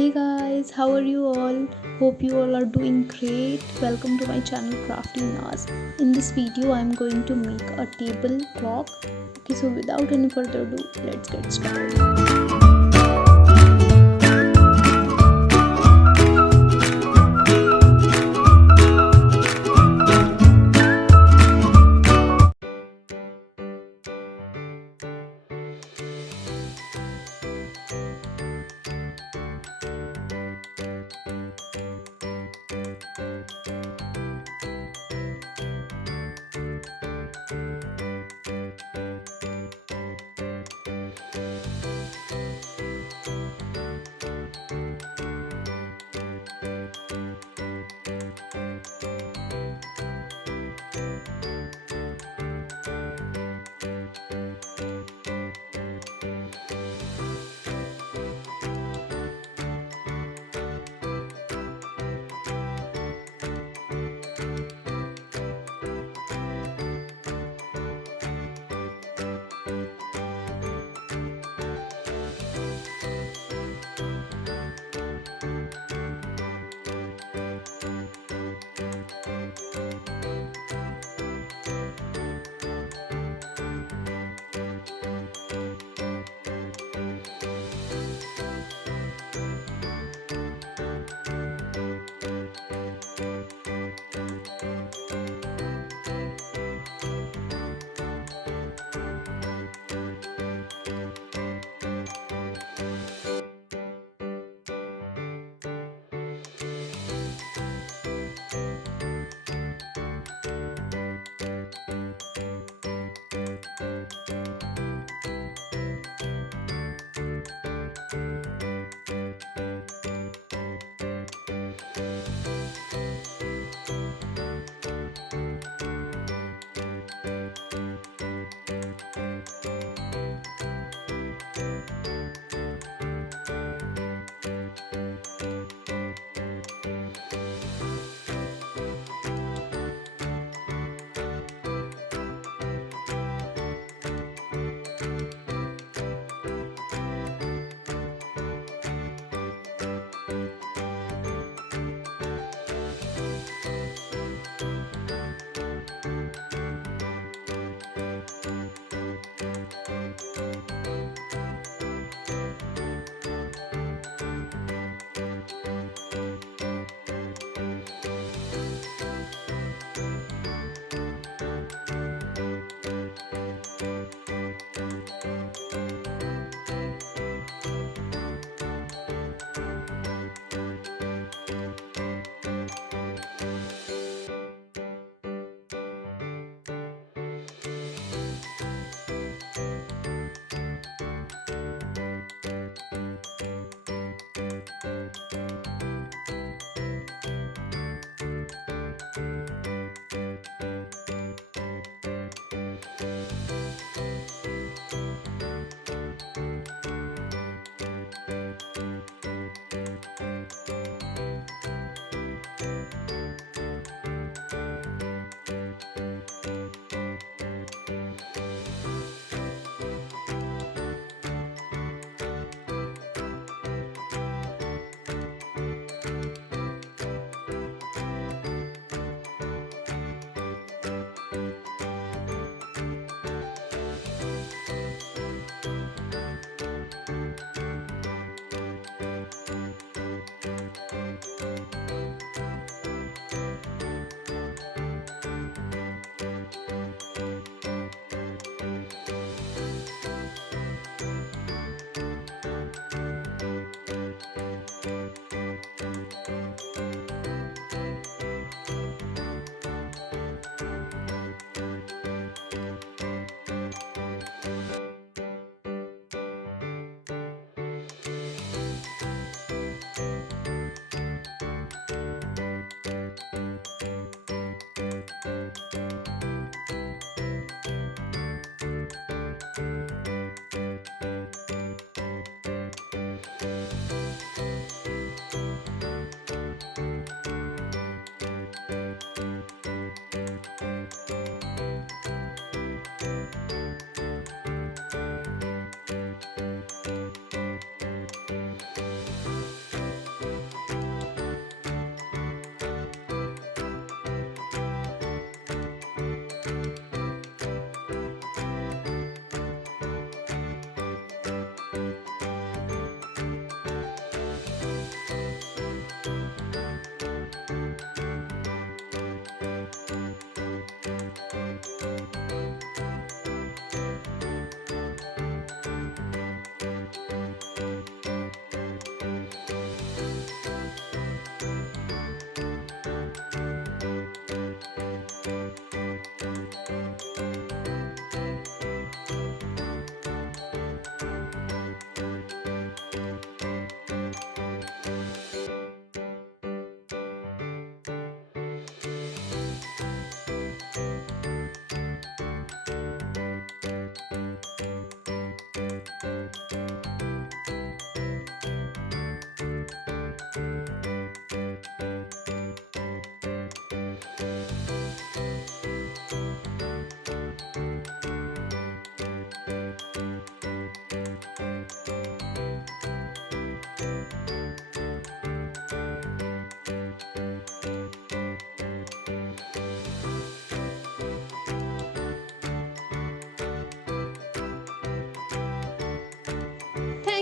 Hey guys, how are you all? Hope you all are doing great. Welcome to my channel craftynaaz. In this video, I'm going to make a table clock. Okay, so without any further ado, let's get started.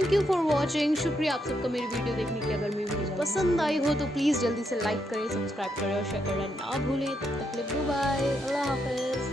Thank you for watching. शुक्रिया आप सबका मेरी video देखने के लिए। अगर मेरी video पसंद आई हो तो प्लीज़ जल्दी से लाइक करें, सब्सक्राइब करें और शेयर करना ना भूलें। तब तक के लिए बाय, अल्लाह हाफिज़।